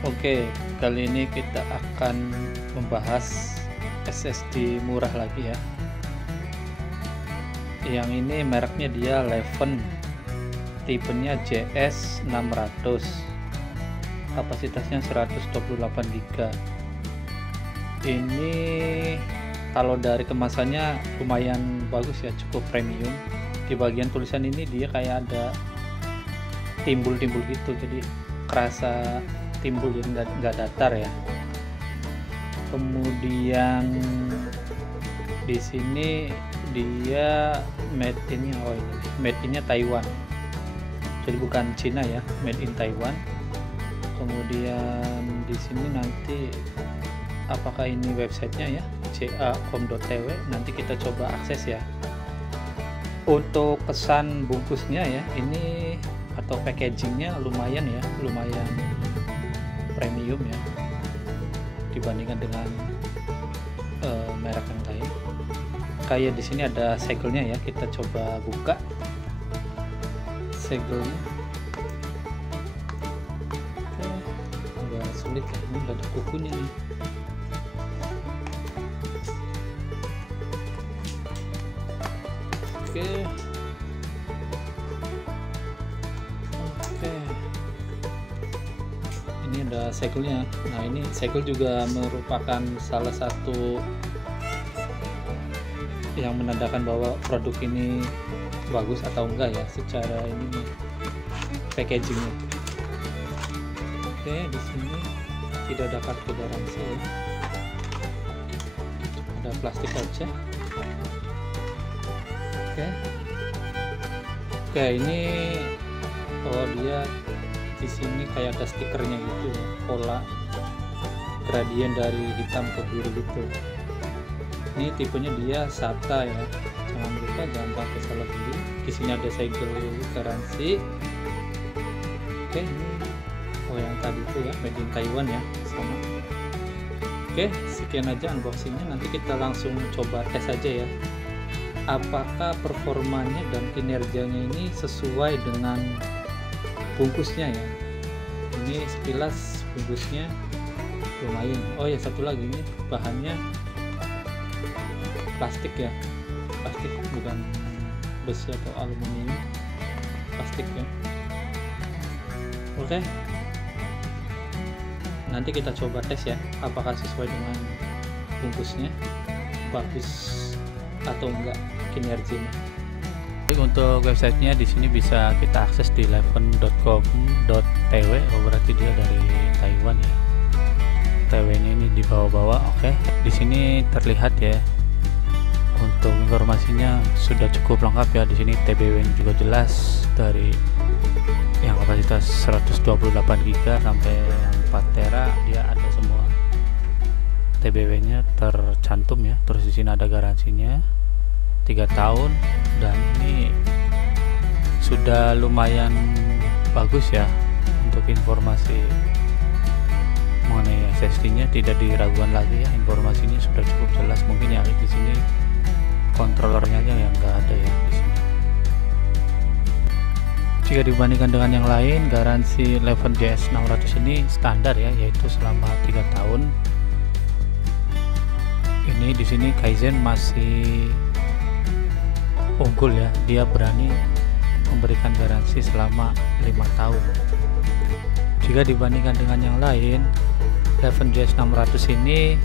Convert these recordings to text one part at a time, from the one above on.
Oke, kali ini kita akan membahas SSD murah lagi ya. Yang ini mereknya dia Leven, tipenya JS600, kapasitasnya 128 GB. Ini kalau dari kemasannya lumayan bagus ya, cukup premium. Di bagian tulisan ini dia kayak ada timbul-timbul gitu, jadi kerasa timbul, jadi nggak datar ya. Kemudian di sini dia made in-nya made in-nya Taiwan, jadi bukan Cina ya, made in Taiwan. Kemudian di sini nanti apakah ini websitenya ya, ca.com.tw, nanti kita coba akses ya. Untuk kesan bungkusnya ya, ini atau packagingnya lumayan ya, lumayan premium ya dibandingkan dengan merek yang lain. Kayak di sini ada segelnya ya, kita coba buka segelnya. Agak sulit ya, ini nggak ada kukunya nih. Oke. Ini ada segelnya. Nah, ini segel juga merupakan salah satu yang menandakan bahwa produk ini bagus atau enggak ya, secara ini packagingnya. Oke, di sini tidak ada kartu garansi ya. Ada plastik aja. Oke, ini dia di sini kayak ada stikernya gitu ya, pola gradien dari hitam ke biru gitu. Ini tipenya dia SATA ya, jangan lupa jangan pakai salah beli. Di sini ada segel garansi. Oke, ini yang tadi itu ya, made in Taiwan ya, sama. Oke, sekian aja unboxingnya. Nanti kita langsung coba tes aja ya, apakah performanya dan kinerjanya ini sesuai dengan bungkusnya ya. Ini sekilas bungkusnya lumayan. Oh ya, satu lagi, ini bahannya plastik ya, plastik bukan besi atau aluminium, plastik ya. Oke, nanti kita coba tes ya, apakah sesuai dengan bungkusnya, bagus atau enggak kinerjanya. Untuk websitenya di sini bisa kita akses di leven.com.tw. Berarti dia dari Taiwan ya. TW-nya ini di bawah-bawah. Oke, di sini terlihat ya. Untuk informasinya sudah cukup lengkap ya. Di sini TBW-nya juga jelas, dari yang kapasitas 128 GB sampai 4 tera dia ada semua. TBW-nya tercantum ya. Terus di sini ada garansinya 3 tahun, dan ini sudah lumayan bagus ya. Untuk informasi mengenai SSD-nya tidak diragukan lagi ya, informasinya sudah cukup jelas. Mungkin ya di sini kontrolernya aja yang nggak ada ya di sini. Jika dibandingkan dengan yang lain, garansi Leven JS600 ini standar ya, yaitu selama 3 tahun. Ini di sini Kaizen masih unggul ya, dia berani memberikan garansi selama 5 tahun. Jika dibandingkan dengan yang lain, Leven JS600 ini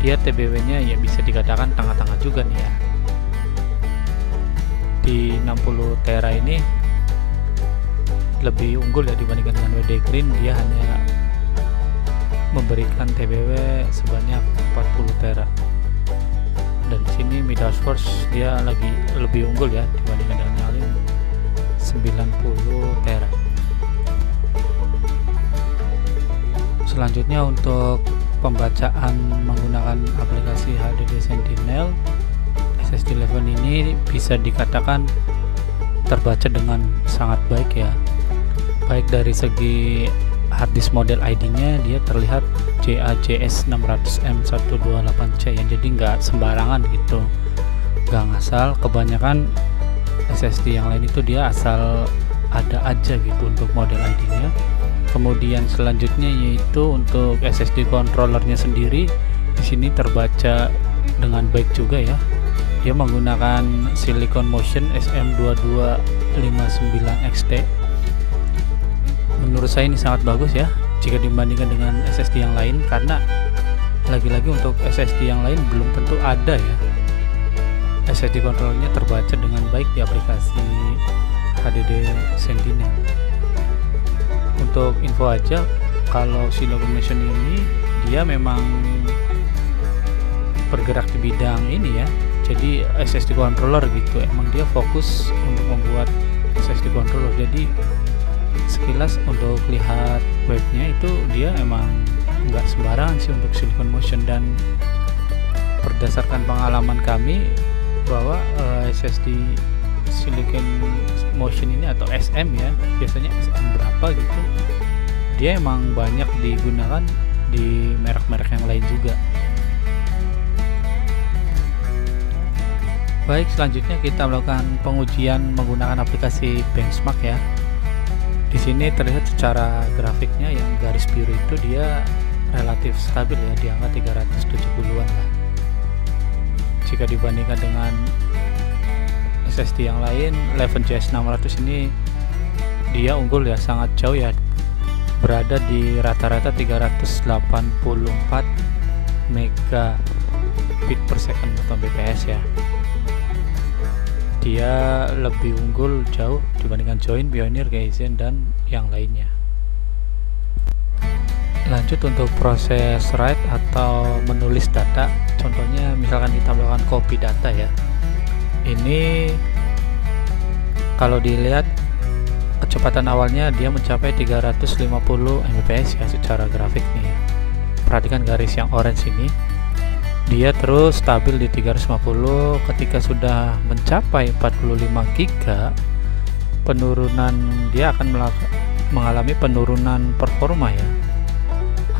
dia TBW nya ya bisa dikatakan tengah-tengah juga nih ya. Di 60 tera ini lebih unggul ya dibandingkan dengan WD Green, dia hanya memberikan TBW sebanyak 40 tera. Dan di sini Midas Force dia lagi lebih unggul ya dibandingkan dengan yang lain, 90 tera. Selanjutnya untuk pembacaan menggunakan aplikasi HDD Sentinel, SSD Leven ini bisa dikatakan terbaca dengan sangat baik ya. Baik dari segi harddisk model ID-nya, dia terlihat JAJS600M128C yang jadi nggak sembarangan gitu, nggak ngasal. Kebanyakan SSD yang lain itu dia asal ada aja gitu untuk model ID-nya. Kemudian selanjutnya yaitu untuk SSD controllernya sendiri, di sini terbaca dengan baik juga ya. Dia menggunakan Silicon Motion SM2259XT. Menurut saya ini sangat bagus ya jika dibandingkan dengan SSD yang lain, karena lagi-lagi untuk SSD yang lain belum tentu ada ya. SSD controllernya terbaca dengan baik di aplikasi HDD Sentinel. Untuk info aja, kalau Silicon Motion ini dia memang bergerak di bidang ini ya, jadi SSD controller gitu. Emang dia fokus untuk membuat SSD controller. Jadi sekilas untuk lihat webnya itu dia emang nggak sembarangan sih untuk Silicon Motion, dan berdasarkan pengalaman kami bahwa SSD Silicon Motion ini atau SM ya, biasanya SM berapa gitu, dia emang banyak digunakan di merek-merek yang lain juga. Baik, selanjutnya kita melakukan pengujian menggunakan aplikasi Benchmark ya. Di sini terlihat secara grafiknya yang garis biru itu dia relatif stabil ya, di angka 370-an lah. Jika dibandingkan dengan SSD yang lain, 11JS 600 ini dia unggul ya, sangat jauh ya, berada di rata-rata 384 megabit per second atau bps ya. Dia lebih unggul jauh dibandingkan Join, Pioneer, Kaizen dan yang lainnya. Lanjut untuk proses write atau menulis data, contohnya misalkan kita melakukan copy data ya. Ini kalau dilihat kecepatan awalnya dia mencapai 350 Mbps ya secara grafik nih. Perhatikan garis yang orange ini, dia terus stabil di 350. Ketika sudah mencapai 45 GB, penurunan dia akan mengalami penurunan performa ya,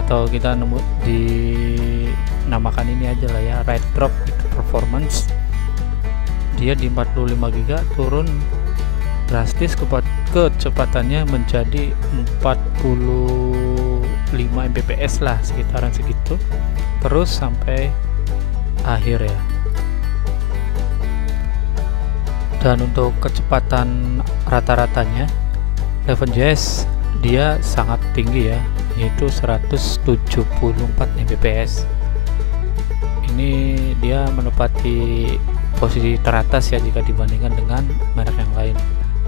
atau kita dinamakan ini aja lah ya, write drop performance. Dia di 45 GB turun drastis, kecepatannya menjadi 45 Mbps lah, sekitaran segitu, terus sampai akhir ya. Dan untuk kecepatan rata-ratanya 11JS dia sangat tinggi ya, yaitu 174 Mbps. Ini dia menempati posisi teratas ya jika dibandingkan dengan merek yang lain.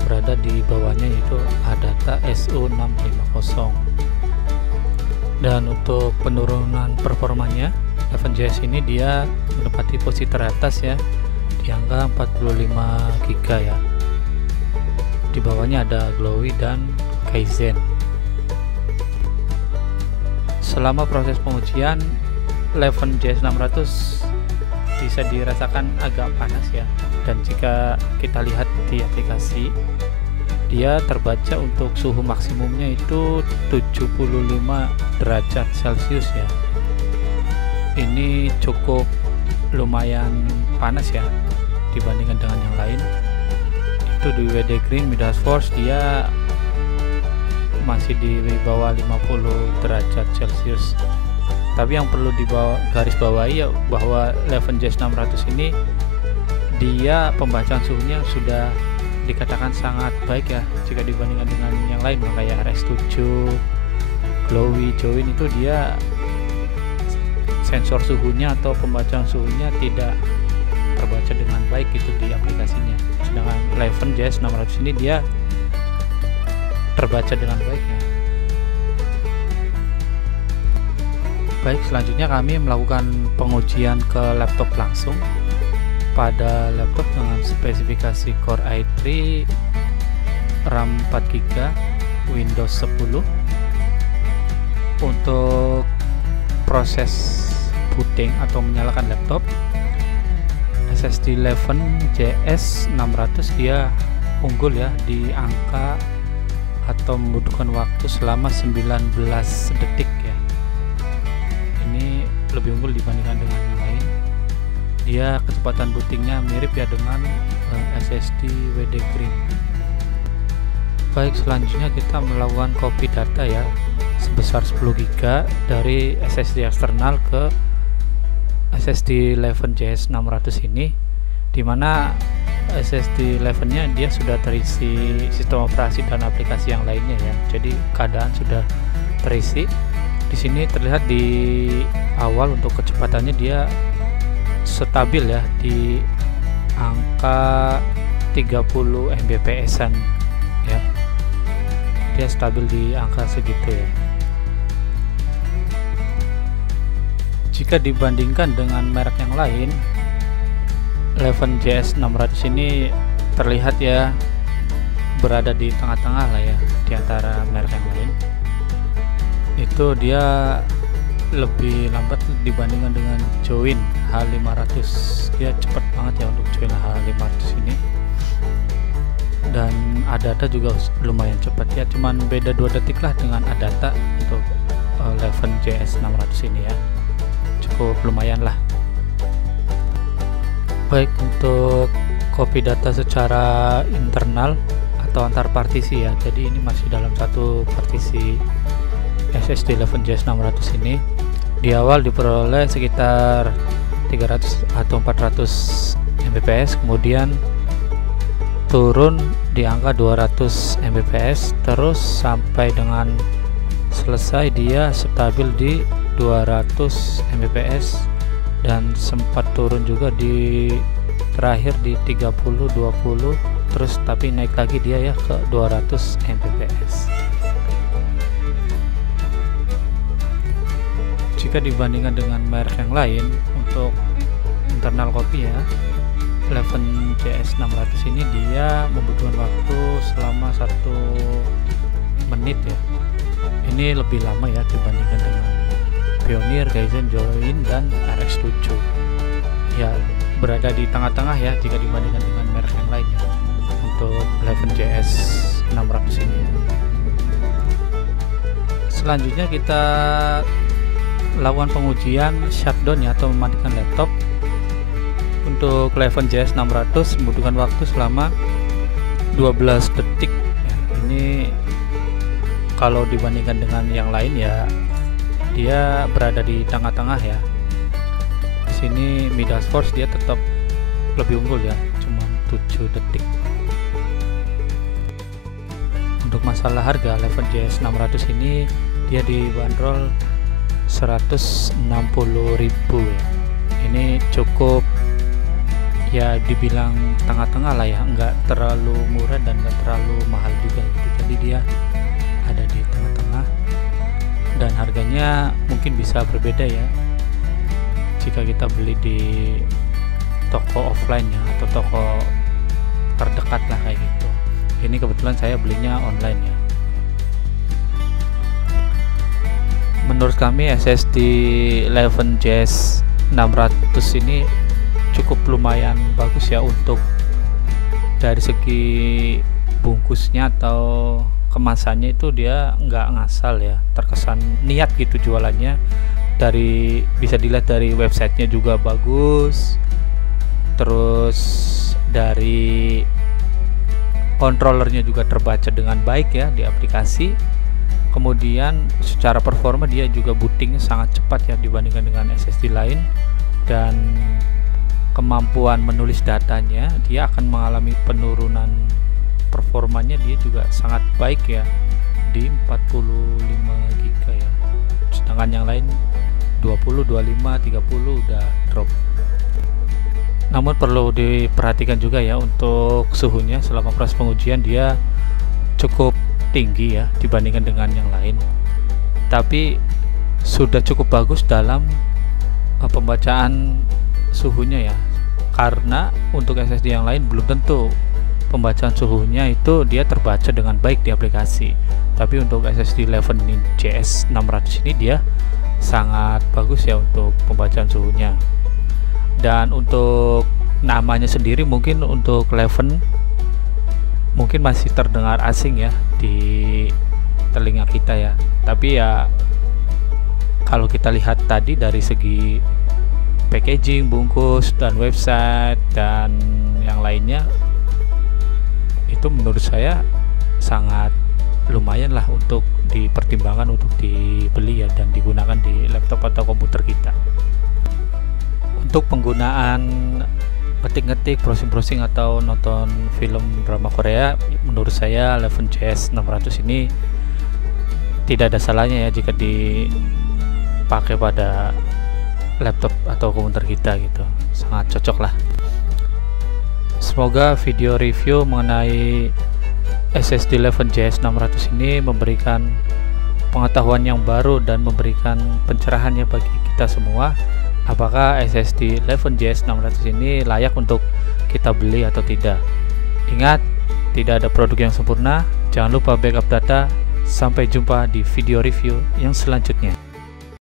Berada di bawahnya yaitu Adata SU650. Dan untuk penurunan performanya, 11JS ini dia menempati posisi teratas ya, di angka 45 GB ya. Di bawahnya ada Glowy dan Kaizen. Selama proses pengujian, 11JS 600 bisa dirasakan agak panas ya, dan jika kita lihat di aplikasi, dia terbaca untuk suhu maksimumnya itu 75 derajat Celcius ya. Ini cukup lumayan panas ya dibandingkan dengan yang lain. Itu di WD Green Midas Force dia masih di bawah 50 derajat Celcius. Tapi yang perlu garis bawahi ya, bahwa 11JS 600 ini dia pembacaan suhunya sudah dikatakan sangat baik ya jika dibandingkan dengan yang lain, kayak RS7, Glowy, Join itu dia sensor suhunya atau pembacaan suhunya tidak terbaca dengan baik itu di aplikasinya. Sedangkan 11JS 600 ini dia terbaca dengan baiknya. Baik, selanjutnya kami melakukan pengujian ke laptop langsung. Pada laptop dengan spesifikasi Core i3, RAM 4GB, Windows 10. Untuk proses booting atau menyalakan laptop, SSD 11JS 600 dia unggul ya di angka atau membutuhkan waktu selama 19 detik ya. Ini lebih unggul dibandingkan dengan yang lain. Dia kecepatan bootingnya mirip ya dengan SSD WD Green. Baik, selanjutnya kita melakukan copy data ya sebesar 10 GB dari SSD eksternal ke SSD 11JS600 ini, dimana SSD 11 nya dia sudah terisi sistem operasi dan aplikasi yang lainnya ya, jadi keadaan sudah terisi. Di sini terlihat di awal untuk kecepatannya dia stabil ya di angka 30 Mbps-an ya, dia stabil di angka segitu ya. Jika dibandingkan dengan merek yang lain, 11JS600 ini terlihat ya berada di tengah-tengah lah ya di antara merek yang lain. Itu dia lebih lambat dibandingkan dengan Join H500. Dia cepat banget ya untuk Join H500 ini, dan Adata juga lumayan cepat ya, cuman beda 2 detik lah dengan Adata untuk 11JS600 ini ya, cukup lumayan lah. Baik, untuk copy data secara internal atau antar partisi ya, jadi ini masih dalam satu partisi SSD 11JS600 ini. Di awal diperoleh sekitar 300 atau 400 Mbps, kemudian turun di angka 200 Mbps, terus sampai dengan selesai dia stabil di 200 Mbps, dan sempat turun juga di terakhir di 30-20, terus tapi naik lagi dia ya ke 200 Mbps. Jika dibandingkan dengan merek yang lain untuk internal copy ya, 11JS600 ini dia membutuhkan waktu selama 1 menit ya. Ini lebih lama ya dibandingkan dengan Pioneer, Ryzen, Join, dan RX7 ya, berada di tengah-tengah ya jika dibandingkan dengan merek yang lain ya untuk 11JS600 ini. Selanjutnya kita lakukan pengujian shutdown ya, atau mematikan laptop. Untuk 11JS600 membutuhkan waktu selama 12 detik ya. Ini kalau dibandingkan dengan yang lain ya, dia berada di tengah-tengah ya. Di sini Midas Force dia tetap lebih unggul ya, cuma 7 detik. Untuk masalah harga, 11JS600 ini dia dibanderol 160.000 ya. Ini cukup ya dibilang tengah-tengah lah ya, nggak terlalu murah dan nggak terlalu mahal juga gitu. Jadi dia ada di tengah-tengah, dan harganya mungkin bisa berbeda ya jika kita beli di toko offline ya, atau toko terdekat lah kayak gitu. Ini kebetulan saya belinya online ya. Menurut kami SSD 11JS600 ini cukup lumayan bagus ya, untuk dari segi bungkusnya atau kemasannya itu dia nggak ngasal ya, terkesan niat gitu jualannya. Dari bisa dilihat dari websitenya juga bagus, terus dari controllernya juga terbaca dengan baik ya di aplikasi. Kemudian secara performa dia juga bootingnya sangat cepat ya dibandingkan dengan SSD lain, dan kemampuan menulis datanya dia akan mengalami penurunan performanya, dia juga sangat baik ya di 45 GB ya, sedangkan yang lain 20, 25, 30 udah drop. Namun perlu diperhatikan juga ya untuk suhunya selama proses pengujian, dia cukup tinggi ya dibandingkan dengan yang lain, tapi sudah cukup bagus dalam pembacaan suhunya ya, karena untuk SSD yang lain belum tentu pembacaan suhunya itu dia terbaca dengan baik di aplikasi, tapi untuk SSD 11JS600 ini dia sangat bagus ya untuk pembacaan suhunya. Dan untuk namanya sendiri mungkin untuk 11 mungkin masih terdengar asing ya di telinga kita ya, tapi ya kalau kita lihat tadi dari segi packaging, bungkus, dan website dan yang lainnya, itu menurut saya sangat lumayan lah untuk dipertimbangkan untuk dibeli ya, dan digunakan di laptop atau komputer kita. Untuk penggunaan ngetik-ngetik, browsing-browsing atau nonton film drama Korea, menurut saya 11GS 600 ini tidak ada salahnya ya jika dipakai pada laptop atau komputer kita gitu, sangat cocok lah. Semoga video review mengenai SSD 11GS 600 ini memberikan pengetahuan yang baru dan memberikan pencerahan ya bagi kita semua, apakah SSD 11GS 600 ini layak untuk kita beli atau tidak. Ingat, tidak ada produk yang sempurna, jangan lupa backup data. Sampai jumpa di video review yang selanjutnya.